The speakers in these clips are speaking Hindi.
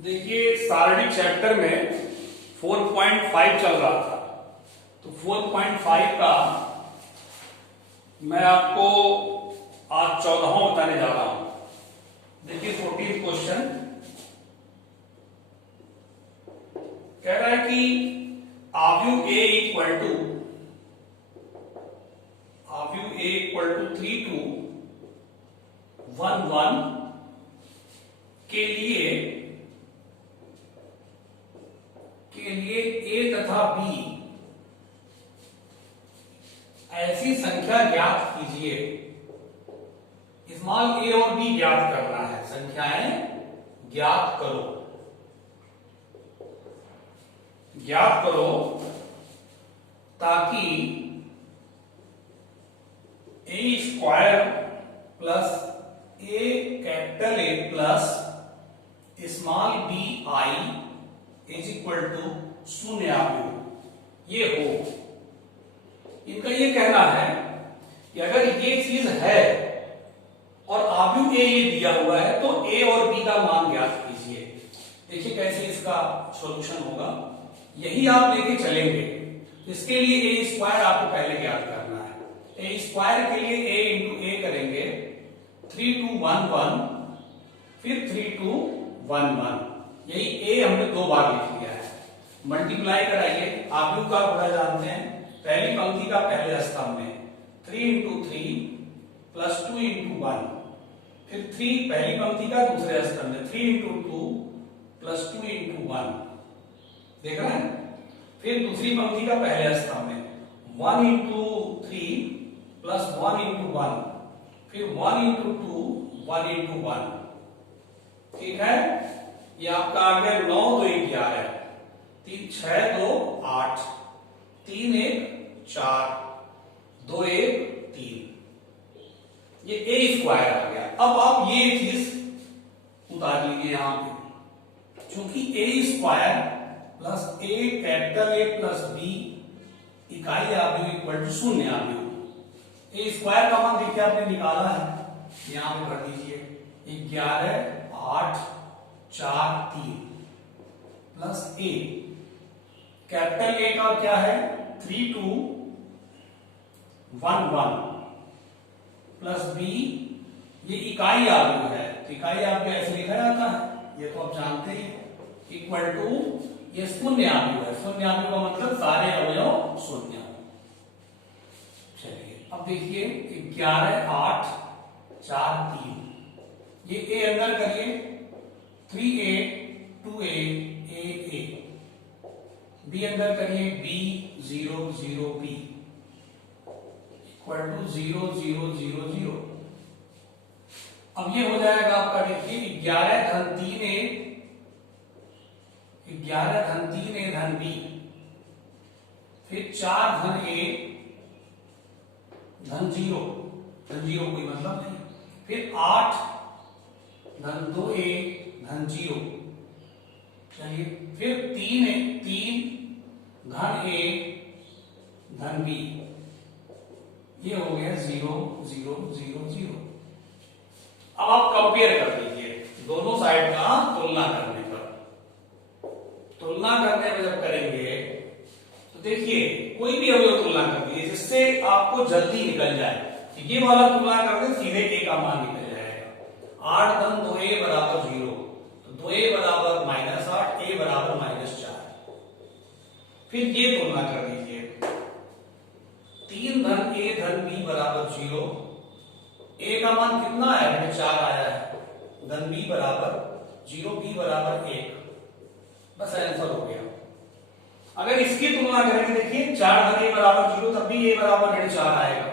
देखिए सारणी चैप्टर में 4.5 चल रहा था, तो 4.5 का मैं आपको आज 14वां बताने जा रहा हूं। देखिए 14th क्वेश्चन कह रहा है कि आव्यूह A इक्वल टू 3 to 1 1 के लिए A तथा B ऐसी संख्या ज्ञात कीजिए। स्मॉल a और b ज्ञात करना है, संख्याएं ज्ञात करो ताकि a square plus a capital A plus small b I is equal to 0 आव्यूह ये हो। इनका ये कहना है कि अगर ये चीज है और आव्यूह A ये दिया हुआ है तो A और B का मान ज्ञात कीजिए। देखिए कैसे इसका सॉल्यूशन होगा, यही आप लेके चलेंगे। इसके लिए A स्क्वायर आपको पहले ज्ञात करना है। A स्क्वायर के लिए A इंटू A करेंगे 3 to 1 1 फिर 3 to 1 1, यही A हमने दो बार लिख लिया है। मल्टीप्लाई कराइए, आव्यूह का गुणा जानते हैं, पहली पंक्ति का पहले स्तंभ में 3 into 3 प्लस 2 into 1, फिर 3 पहली पंक्ति का दूसरे स्तंभ में 3 into 2 प्लस 2 into 1, देख रहे हैं। फिर दूसरी पंक्ति का पहले स्तंभ में 1 into 3 प्लस 1 into 1, फिर 1 into 2 1 into 1, ठीक है। ये आपका आ गया 9 2 11, 3 6 2 8, 3 1 4, 2 1 3, ये A स्क्वायर आ गया। अब आप ये चीज उतार लीजिए यहां पे, क्योंकि A square plus A capital A plus B इकाई आव्यूह इक्वल टू 0 आव्यूह। A स्क्वायर का मान देखिए आपने निकाला है, यहां पे कर दीजिए 11 8 4 3 प्लस A कैपिटल A का क्या है 3 to 1 1 प्लस B ये इकाई आव्यूह है, तो इकाई आव्यूह ऐसे लिखा जाता है, ये तो आप जानते ही, इक्वल टू ये शून्य आव्यूह है। शून्य आव्यूह का मतलब सारे अवयव शून्य। चलिए अब देखिए 11 8 4 3, ये A अंदर करिए 3A 2A A B अंदर करिए B 0 0 B इक्वल टू 0 0 0 0। अब ये हो जाएगा आपका, देखिए 11 धन 3A 11 धन 3A धन B, फिर 4 धन A धन 0, धन 0 कोई मतलब नहीं, फिर 8 धन 2A धन 0, चलिए फिर 3 धन A धन B, ये हो गया 0 0 0 0। अब आप कंपेयर कर लीजिए दोनों साइड का तुलना करने पर। तुलना करने में जब करेंगे तो देखिए कोई भी अवयव तुलना कर दीजिए जिससे आपको जल्दी निकल जाए। ये वाला तुलना कर दे सीधे A का मान निकल जाएगा। 8 धन 2A बराबर 0, तो 2A बराबर -8, A बराबर -4। फिर ये तुलना कर दीजिए 3 धन A धन B बराबर 0, A का मान कितना है 4 आया है, धन B बराबर 0 B बराबर 1, बस आंसर हो गया। अगर इसकी तुलना करेंगे देखिए 4 धन A बराबर 0 तब भी A बराबर 4 आएगा,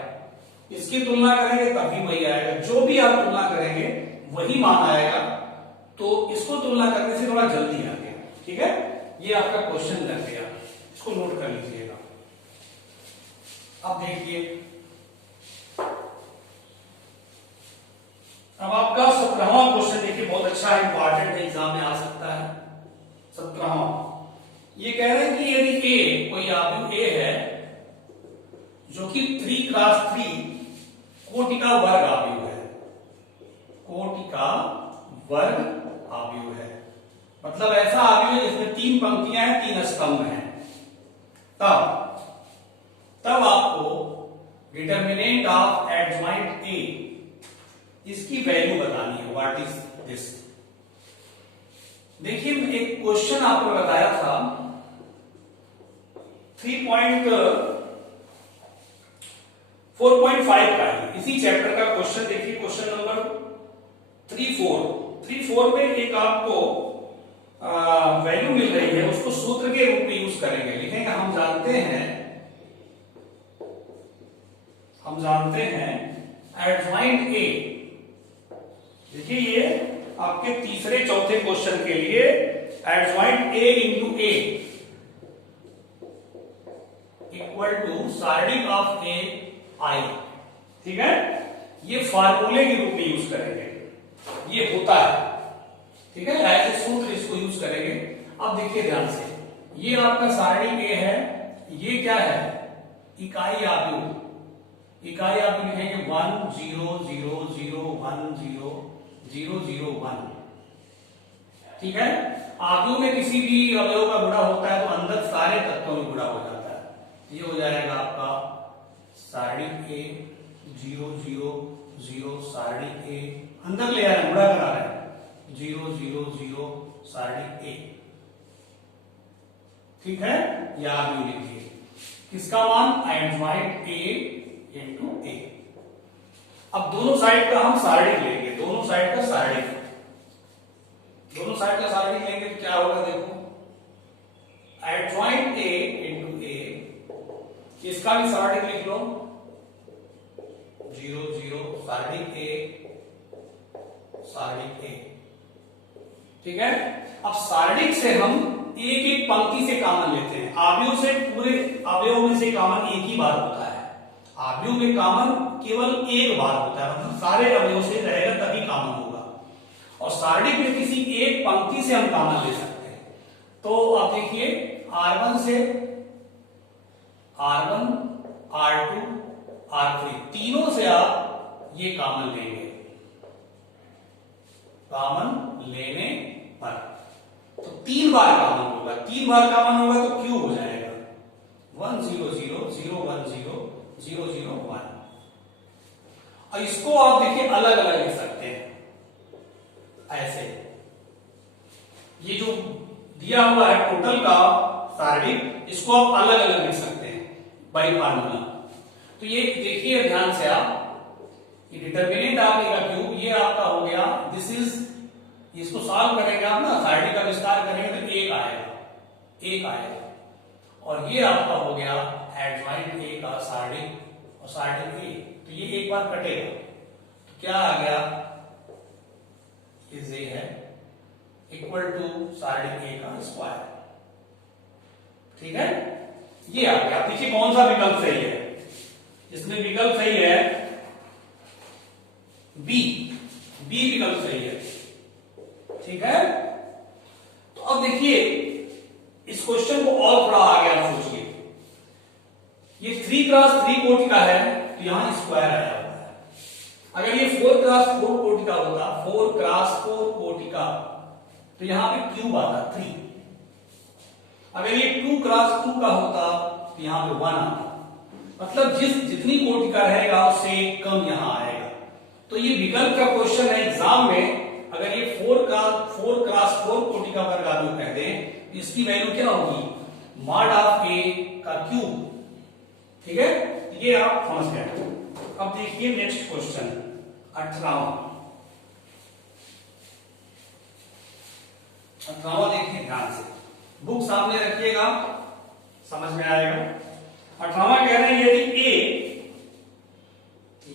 इसकी तुलना करेंगे तब भी वही आएगा। जो भी आप तुलना करेंगे वही मान आएगा, तो इसको तुलना करने से थोड़ा जल्दी आ गया, ठीक है। ये आपका क्वेश्चन लग गया, इसको नोट कर लीजिएगा। अब देखिए अब आपका 17वां क्वेश्चन देखिए, बहुत अच्छा इंपॉर्टेंट है, एग्जाम में आ सकता है। 17वां ये कह रहे हैं कि यदि A कोई आव्यूह A है जो कि 3 क्रॉस 3 कोटि का वर्ग आव्यूह है, कोटि का वर्ग आव्यूह है, मतलब ऐसा आव्यूह है जिसमें 3 पंक्तियां हैं, 3 स्तंभ हैं, तब आपको डिटर्मिनेंट ऑफ एडजॉइंट ए इसकी वैल्यू बतानी है। What is this? देखिए एक क्वेश्चन आपको बताया था 4.5 का है, इसी चैप्टर का क्वेश्चन देखिए, क्वेश्चन नंबर 3.4 में एक आपको वैल्यू मिल रही है, उसको सूत्र के रूप में यूज करेंगे। लिखेंगे हम जानते हैं एडजॉइंट ए। देखिए ये आपके तीसरे चौथे क्वेश्चन के लिए adjoint A into A equal to siding of A I. ठीक है, ये फार्मूले के रूप में यूज करेंगे, ये होता है। ठीक है, ऐसे सूत्र इसको यूज करेंगे। अब देखिए ध्यान से, ये आपका साइडिंग ए है, ये क्या है? इकाई आव्यूह। इकाई आव्यूह लिखेंगे 1 0 0 0 1 0 0 0 1। ठीक है, आव्यूह में किसी भी अवयव का गुणा होता है तो अंदर सारे तत्वों में गुणा हो जाता है। ये हो जाएगा आपका साइडिंग ए 0 0 0 साइडिंग ए, अंदर ले आ रहे हैं, गुणा करा रहे हैं 0 0 0 साइडिंग ए। ठीक है, या आव्यूह लिखिए किसका मान? एडजॉइंट ए इंटू ए। अब दोनों साइड का हम साइडिंग लेंगे, दोनों साइड का साइडिंग लेंगे तो क्या होगा? देखो एडजॉइंट ए इंटू ए, इसका भी साइडिंग लिख लो 0 0 साइडिंग ए। ठीक है, अब साइडिंग से हम एक एक पंक्ति से कॉमन लेते हैं। आव्यूह से पूरे अवयव में से कॉमन एक ही बार होता है। आव्यूह में कॉमन केवल एक बार होता है, मतलब सारे अवयव से रहेगा तभी कॉमन होगा। और साइडिंग में किसी एक पंक्ति से हम कॉमन ले सकते हैं। तो आप देखिए R1 से R1 R2 R3 तीनों से आप ये कॉमन लेंगे। कॉमन लेने पर तो 3 बार कॉमन होगा, 3 बार कॉमन होगा तो क्यूब हो जाएगा 1 0 0 0 1 0 0 0 1। और इसको आप देखिए अलग अलग लिख सकते हैं ऐसे। ये जो दिया हुआ है टोटल का साइडिंग, इसको आप अलग अलग लिख सकते हैं बाई फार्मूला। तो ये देखिए ध्यान से आप, ये डिटर्मिनेंट आ गया क्यूब, ये आपका हो गया दिस इज, इसको सॉल्व करेंगे आप ना, साइडिंग का विस्तार करेंगे तो एक आएगा। और ये आपका हो गया एडजॉइंट ए का साइडिंग और साइडिंग ए, तो ये एक बार कटेगा तो क्या आ गया? इज ए है इक्वल टू साइडिंग ए का स्क्वायर। ठीक है, ये आ गया। देखिए कौन सा विकल्प सही है? इसमें विकल्प सही है बी विकल्प सही है। ठीक है, तो अब देखिए इस क्वेश्चन को और थोड़ा आगे आप सोचिए। ये 3x3 कोटि का है तो यहां स्क्वायर आया हुआ है। अगर ये 4x4 कोटि का होता, 4x4 कोटि का, तो यहां पे क्यूब आता 3। अगर ये 2x2 का होता तो यहां पे 1 आता। मतलब जितनी कोटि का रहेगा उससे कम यहां आएगा। तो ये विकल्प का क्वेश्चन है एग्जाम में। अगर ये 4x4 कोटि का वर्ग आव्यूह कहते हैं, इसकी वैल्यू क्या होगी? मॉड ऑफ ए का क्यूब। ठीक है, ये आप समझ गए। अब देखिए नेक्स्ट क्वेश्चन 18वां देखिए ध्यान से, बुक सामने रखिएगा, समझ में आएगा। 18वां कह रहे हैं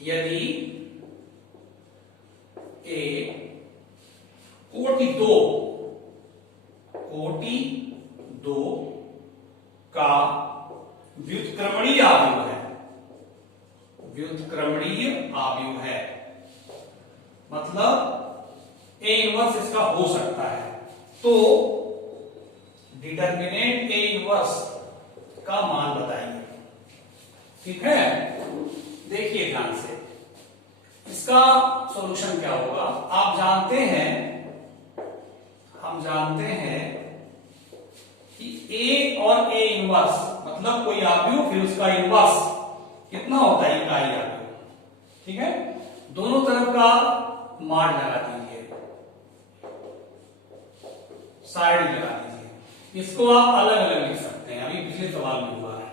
यदि ए कोटि 2 का व्युत्क्रमणीय आव्यूह है, मतलब ए इनवर्स इसका हो सकता है, तो डिटर्मिनेंट ए इनवर्स का मान बताइए। ठीक है, देखिए ध्यान से, इसका सॉल्यूशन क्या होगा? आप जानते हैं हम जानते हैं कि A और A इनवर्स मतलब कोई आव्यूह फिर उसका इनवर्स कितना होता है, इकाई आव्यूह। ठीक है, दोनों तरफ का माड लगा दीजिए, साइड लगा दीजिए। इसको आप अलग अलग लिख सकते हैं, अभी पिछले सवाल में हुआ है।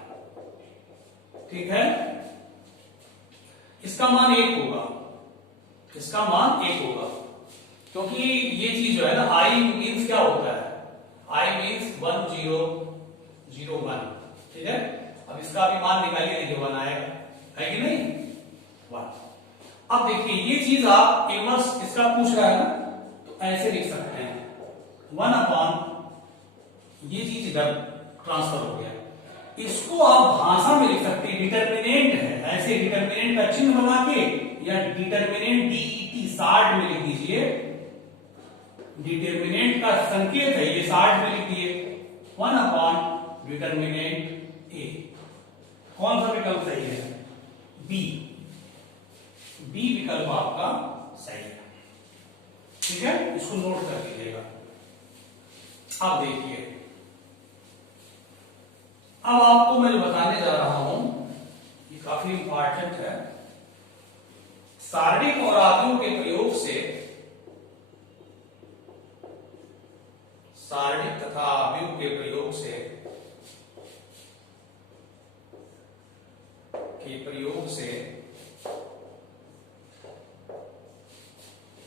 ठीक है, इसका मान 1 होगा, इसका मान 1 होगा, क्योंकि ये चीज जो है ना, आई मीन्स क्या होता है, आई मीन्स 1 0 0 1। ठीक है, अब इसका भी मान निकालिए, देखिए 1 आएगा, है कि नहीं, 1। अब देखिए ये चीज आप इनवर्स इसका पूछ रहा है ना, तो ऐसे लिख सकते हैं 1 अपॉन, ये चीज इधर ट्रांसफर हो गया। इसको आप भाषा में लिख सकते हैं, डिटर्मिनेंट है, ऐसे डिटर्मिनेंट का चिन्ह बना के, या डिटर्मिनेंट DET 60 में लिख दीजिए। डिटर्मिनेंट का संकेत है ये, 60 में लिख दिए 1 अपॉन डिटर्मिनेंट A। कौन सा विकल्प सही है, बी विकल्प आपका सही है। ठीक है, इसको नोट कर लीजिएगा। अब देखिए, अब आपको मैं जो बताने जा रहा हूं ये काफी इंपॉर्टेंट है। सारणिक और आव्यूह के प्रयोग से, सारणिक तथा आव्यूह के प्रयोग से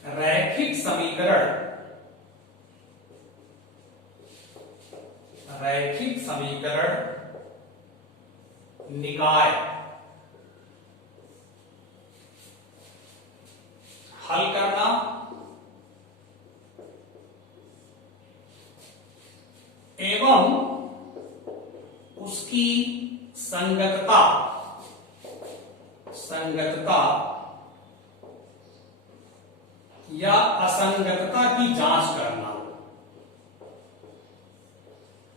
रैखिक समीकरण निकाय हल करना एवं उसकी संगतता या असंगतता की जांच करना।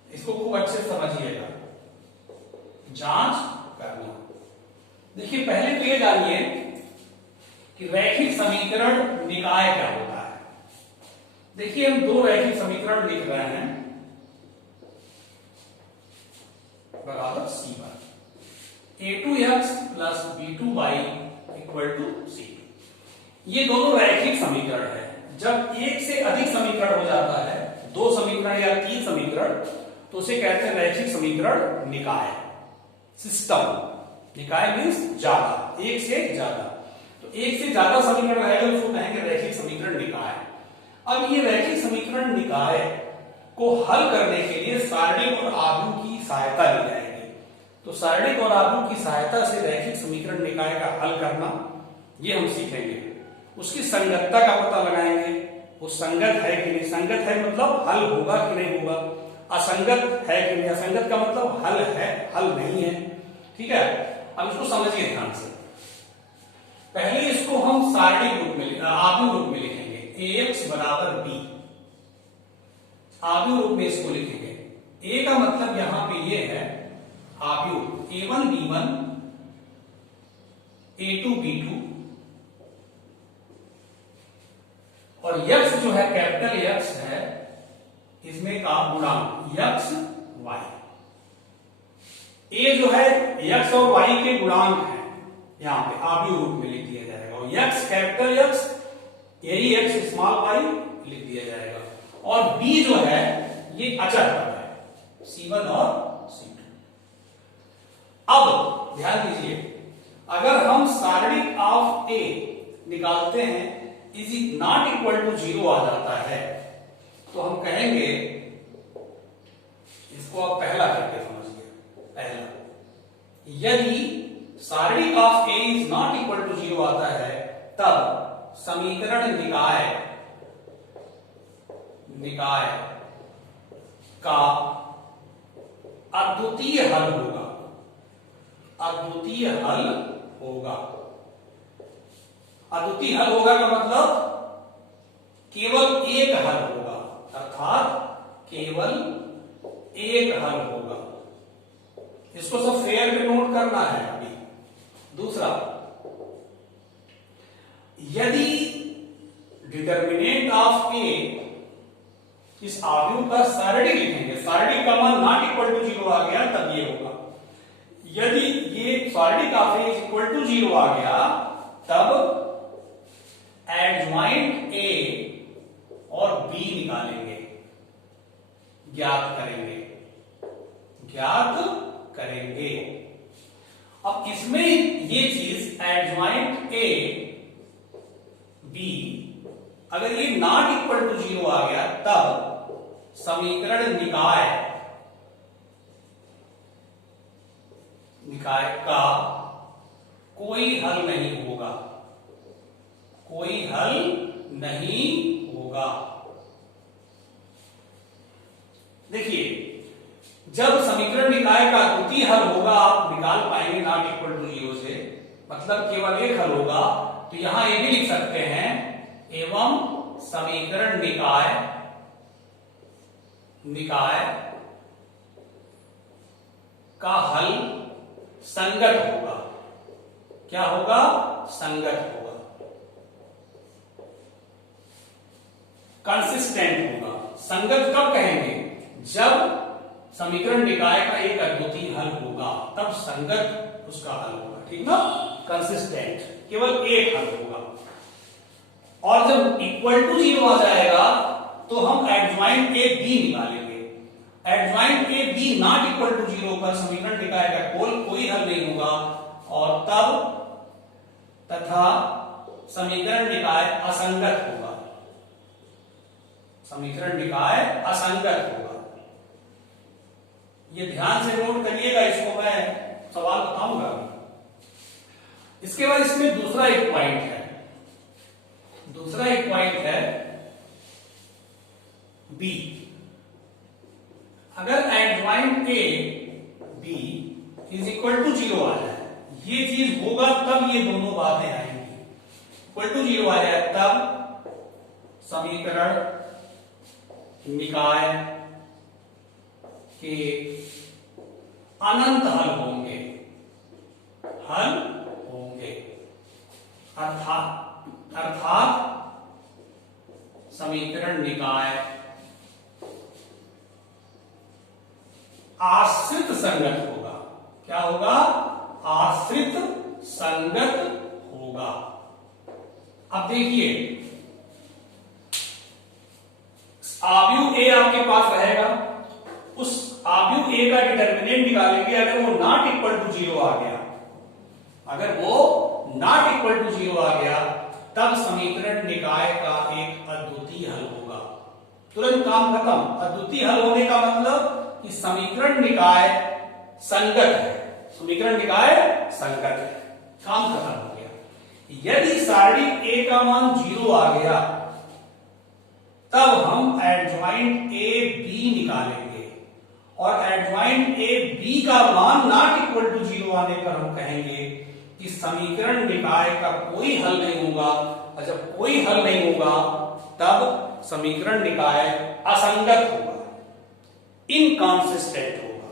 इसको खूब अच्छे से समझिएगा, जांच करना। देखिए पहले तो ये जानिए कि रैखिक समीकरण निकाय क्या होता है। देखिए हम दो रैखिक समीकरण लिख रहे हैं, बराबर C1, A2x plus B2y equal to C2। ये दोनों रैखिक समीकरण है। जब एक से अधिक समीकरण हो जाता है, दो समीकरण या तीन समीकरण, तो उसे कहते हैं रैखिक समीकरण निकाय, सिस्टम। निकाय मीन्स ज्यादा, एक से ज्यादा। तो एक से ज्यादा समीकरण रहेगा उसको कहेंगे रैखिक समीकरण निकाय। अब ये रैखिक समीकरण निकाय को हल करने के लिए सारणिक और आव्यूह की सहायता ली जाएगी। तो सारणिक और आव्यूह की सहायता से रैखिक समीकरण निकाय का हल करना, ये हम सीखेंगे। उसकी संगतता का पता लगाएंगे, वो संगत है कि नहीं। संगत है मतलब हल होगा कि नहीं होगा, असंगत है कि नहीं, असंगत का मतलब हल है, हल नहीं है। ठीक है, अब इसको समझिए ध्यान से। पहले इसको हम सारणिक रूप में, आव्यूह रूप में लिखेंगे, ax बराबर b। आव्यूह रूप में इसको लिखेंगे। a का मतलब यहां पे ये है आव्यूह, a1 b1 a2 b2, और यक्स जो है कैपिटल यक्स है, इसमें का गुणांक यक्स वाई। ए जो है यक्स और वाई के गुणांक है, यहां पे आव्यूह रूप में लिख दिया जाएगा। और यक्स कैपिटल यक्स, यही यक्स स्मॉल वाई लिख दिया जाएगा। और बी जो है ये अचर पद है, C1 और C2। अब ध्यान दीजिए, अगर हम सारणिक ऑफ ए निकालते हैं, is it not equal to 0 आ जाता है, तो हम कहेंगे, इसको आप पहला करके समझिए। पहला, यदि सारणिक of A is not equal to 0 आता है, तब समीकरण निकाय का अद्वितीय हल होगा। अद्वितीय हल होगा। अद्वितीय हल होगा का मतलब केवल एक हल होगा, अर्थात केवल एक हल होगा। इसको सब फेयर में नोट करना है अभी। दूसरा, यदि डिटर्मिनेंट ऑफ ए इस आव्यूह का सारणी लिखेंगे, सारणी का मान नॉट इक्वल टू 0 आ गया तब ये होगा। यदि ये सारणी का फेज इक्वल टू 0 आ गया तब एडज्वाइंट ए और बी निकालेंगे, ज्ञात करेंगे। अब इसमें ये चीज एडज्वाइंट ए बी अगर ये नॉट इक्वल टू 0 आ गया तब समीकरण निकाय का कोई हल नहीं होगा। देखिए, जब समीकरण निकाय का द्वितीय हल होगा आप निकाल पाएंगे नॉट इक्वल टू 0 से, मतलब केवल एक हल होगा, तो यहां ये भी लिख सकते हैं एवं समीकरण निकाय का हल संगत होगा। क्या होगा? संगत होगा, कंसिस्टेंट होगा। संगत कब कहेंगे? जब समीकरण निकाय का एक अद्वितीय हल होगा तब संगत उसका हल होगा, ठीक ना? कंसिस्टेंट, केवल एक हल होगा। और जब इक्वल टू 0 आ जाएगा तो हम एडज्वाइंट ए बी निकालेंगे। Adjoint A B not equal to 0 पर समीकरण निकाय का कोई हल नहीं होगा और तब तथा समीकरण निकाय असंगत होगा। समीकरण निकाय असंगत होगा। ये ध्यान से नोट करिएगा, इसको मैं सवाल बताऊंगा। इसके बाद इसमें दूसरा एक पॉइंट है, बी। अगर adjoint A B is equal to 0 आ जाए, ये चीज होगा तब ये दोनों बातें आएंगी। इक्वल टू 0 आ जाए तब समीकरण निकाय के अनंत हल होंगे, अर्थात समीकरण निकाय आश्रित संगत होगा। क्या होगा? आश्रित संगत होगा। अब देखिए, आव्यूह ए आपके पास रहेगा, उस आव्यूह ए का डिटर्मिनेंट निकालेंगे। अगर वो नॉट इक्वल टू 0 आ गया, तब समीकरण निकाय का एक अद्वितीय हल होगा। तुरंत काम खत्म। अद्वितीय हल होने का मतलब कि समीकरण निकाय संगत है, काम खत्म हो गया। यदि सारणी ए का मान 0 आ गया तब हम एडज्वाइंट ए बी निकालेंगे और एडज्वाइंट ए बी का मान नॉट इक्वल टू 0 आने पर हम कहेंगे कि समीकरण निकाय का कोई हल नहीं होगा, और जब कोई हल नहीं होगा तब समीकरण निकाय असंगत होगा, इनकॉन्सिस्टेंट होगा।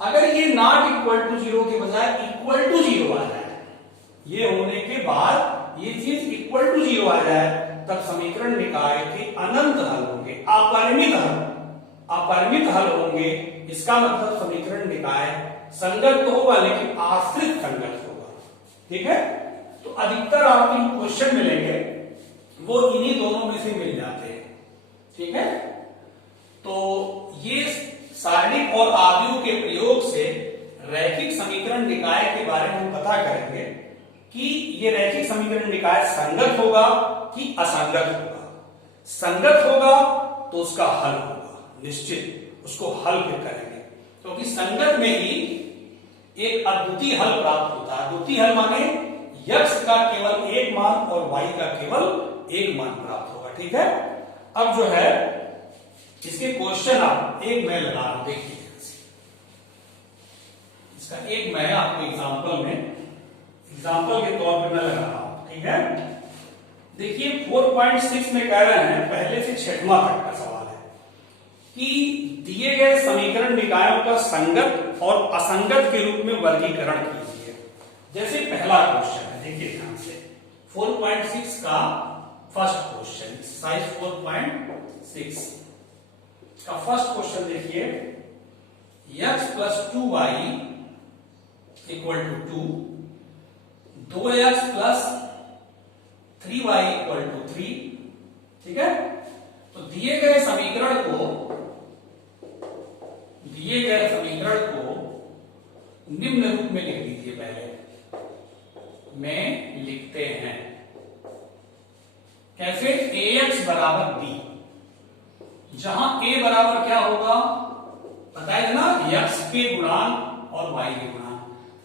अगर ये नॉट इक्वल टू 0 के बजाय इक्वल टू 0 आ जाए, ये होने के बाद ये चीज इक्वल टू 0 आ जाए, तब समीकरण निकाय के अनंत हल होंगे, अपरिमित हल होंगे। इसका मतलब समीकरण निकाय संगत तो होगा लेकिन आश्रित संगत होगा। ठीक है, तो अधिकतर आपको क्वेश्चन मिलेंगे वो इन्हीं दोनों में से मिल जाते हैं। ठीक है, तो ये सारणी और आव्यूह के प्रयोग से रैखिक समीकरण निकाय के बारे में हम पता करेंगे कि ये रैखिक समीकरण निकाय संगत होगा कि असंगत होगा। संगत होगा तो उसका हल होगा, निश्चित उसको हल फिर करेंगे, क्योंकि संगत में ही एक अद्वितीय हल प्राप्त होता है। अद्वितीय हल माने x का केवल एक मान और y का केवल एक मान प्राप्त होगा। ठीक है, अब जो है इसके क्वेश्चन आप एक मैं लगा रहा हूं, देखिए इसका एक मैं आपको एग्जाम्पल के तौर पर मैं लगा रहा हूं। ठीक है, देखिए 4.6 में कह रहे हैं, पहले से 6वां तक का सवाल है कि दिए गए समीकरण निकायों का संगत और असंगत के रूप में वर्गीकरण कीजिए। जैसे पहला क्वेश्चन है, देखिए ध्यान से, 4.6 का फर्स्ट क्वेश्चन, एक्सरसाइज 4.6। इसका फर्स्ट क्वेश्चन देखिए, x plus 2y equal to 2, 2x plus 3y equal to 3। ठीक है, तो दिए गए समीकरण को निम्न रूप में लिख दीजिए। पहले में लिखते हैं कैसे, ax बराबर b, जहां a बराबर क्या होगा पता है ना, x के गुणांक और y के गुणांक,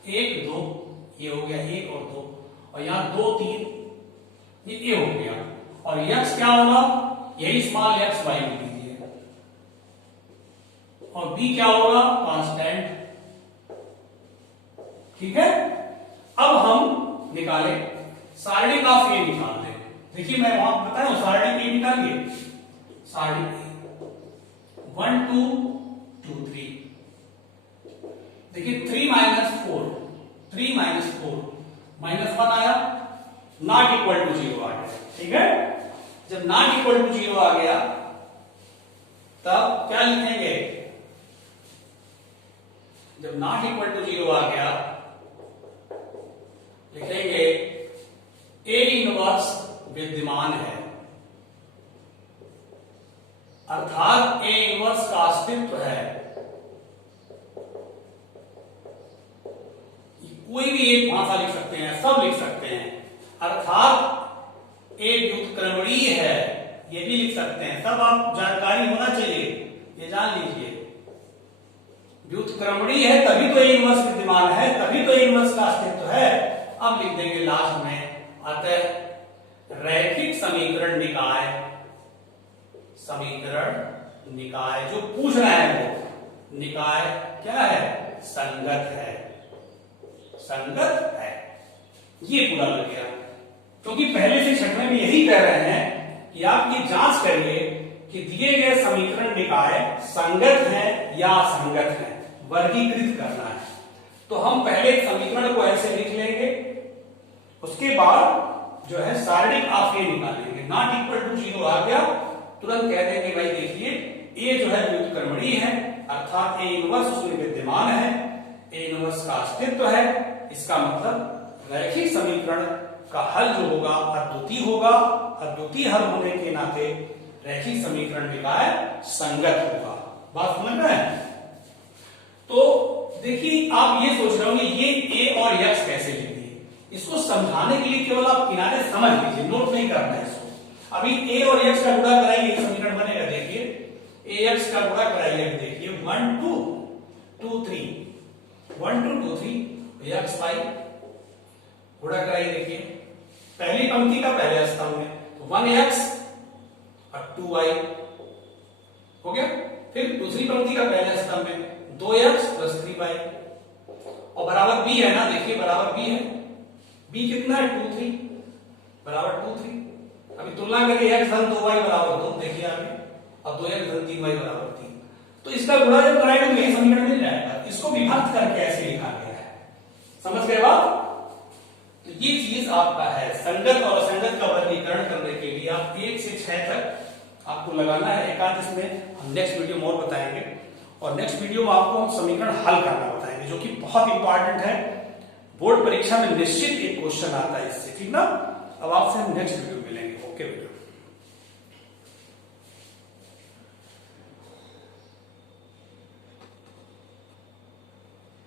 1 2 ये हो गया 1 और 2, और यहां 2 3 ये a हो गया, और x क्या होगा, यही स्मॉल x y में लीजिए, और b क्या होगा, कांस्टेंट। ठीक है, अब हम निकाले सारणी का फेर निकालते हैं। देखिए मैं वहां बताया सारणी के निकालिए, सारणी 1 2 2 3, देखिए 3 माइनस 4, 3 माइनस 4 -1 आया, नॉट इक्वल टू 0 आ गया। ठीक है, जब नॉट इक्वल टू 0 आ गया तब क्या लिखेंगे, जब नॉट इक्वल टू 0 आ गया लिखेंगे A इनवर्स विद्यमान है, अर्थात A इनवर्स का अस्तित्व है। कोई भी एक भाषा लिख सकते हैं, सब लिख सकते हैं, अर्थात A व्युत्क्रमणीय है, ये भी लिख सकते हैं, सब आप जानकारी होना चाहिए, ये जान लीजिए। व्युत्क्रमणीय है तभी तो A इनवर्स विद्यमान है, तभी तो A इनवर्स का अस्तित्व है। अब लिख देंगे लास्ट में, अतः रैखिक समीकरण निकाय, समीकरण निकाय जो पूछ रहे हैं वो निकाय क्या है, संगत है, संगत है। ये पूरा लग गया, क्योंकि पहले से छठवें में यही कह रहे हैं कि आप ये जांच करिए कि दिए गए समीकरण निकाय संगत है या असंगत है, वर्गीकृत करना है। तो हम पहले समीकरण को ऐसे लिख लेंगे, उसके बाद जो है सारणिक आफे निकालेंगे। नॉट इक्वल टू 0 आ गया, तुरंत कह देंगे भाई देखिए ए जो है व्युत्क्रमणीय है, अर्थात ए इनवर्स उसमें विद्यमान है, ए इनवर्स का अस्तित्व है, इसका मतलब रैखिक समीकरण का हल जो होगा अद्वितीय होगा, अद्वितीय हल होने के नाते रैखिक समीकरण निकाय संगत होगा। बात समझ रहे हैं? तो देखिए आप ये सोच रहे होंगे ये ए और एक्स कैसे लिख दिए, इसको समझाने के लिए केवल आप किनारे समझ लीजिए, नोट नहीं करना है इसको। अभी ए और एक्स का गुणा कराइए, समीकरण बनेगा, देखिए ए एक्स का गुणा कराइए, देखिए 1 2 2 3 1 2 2 3 एक्स वाई गुणा कराइए, देखिए पहली पंक्ति का पहले स्तंभ में तो 1x और 2y हो गया, फिर दूसरी पंक्ति का पहले स्तंभ में 2x प्लस 3y और बराबर b है ना, देखिए बराबर b है, b कितना है 2 3 बराबर 2 3। अभी तुलना करिए x धन 2y बराबर 2, देखिए आगे, और 2x धन 3y बराबर 3, तो इसका गुणा जब कराएंगे तो यही समीकरण मिल जाएगा। इसको विभक्त करके ऐसे लिखा गया है, समझ गए बात? तो ये चीज आपका है, संगत और असंगत का वर्गीकरण करने के लिए आप 1 से 6 तक आपको लगाना है। एक आध इसमें हम नेक्स्ट वीडियो में और बताएंगे, और नेक्स्ट वीडियो में आपको हम समीकरण हल करना बताएंगे, जो कि बहुत इंपॉर्टेंट है, बोर्ड परीक्षा में निश्चित एक क्वेश्चन आता है इससे, ठीक ना? अब आपसे हम नेक्स्ट वीडियो मिलेंगे।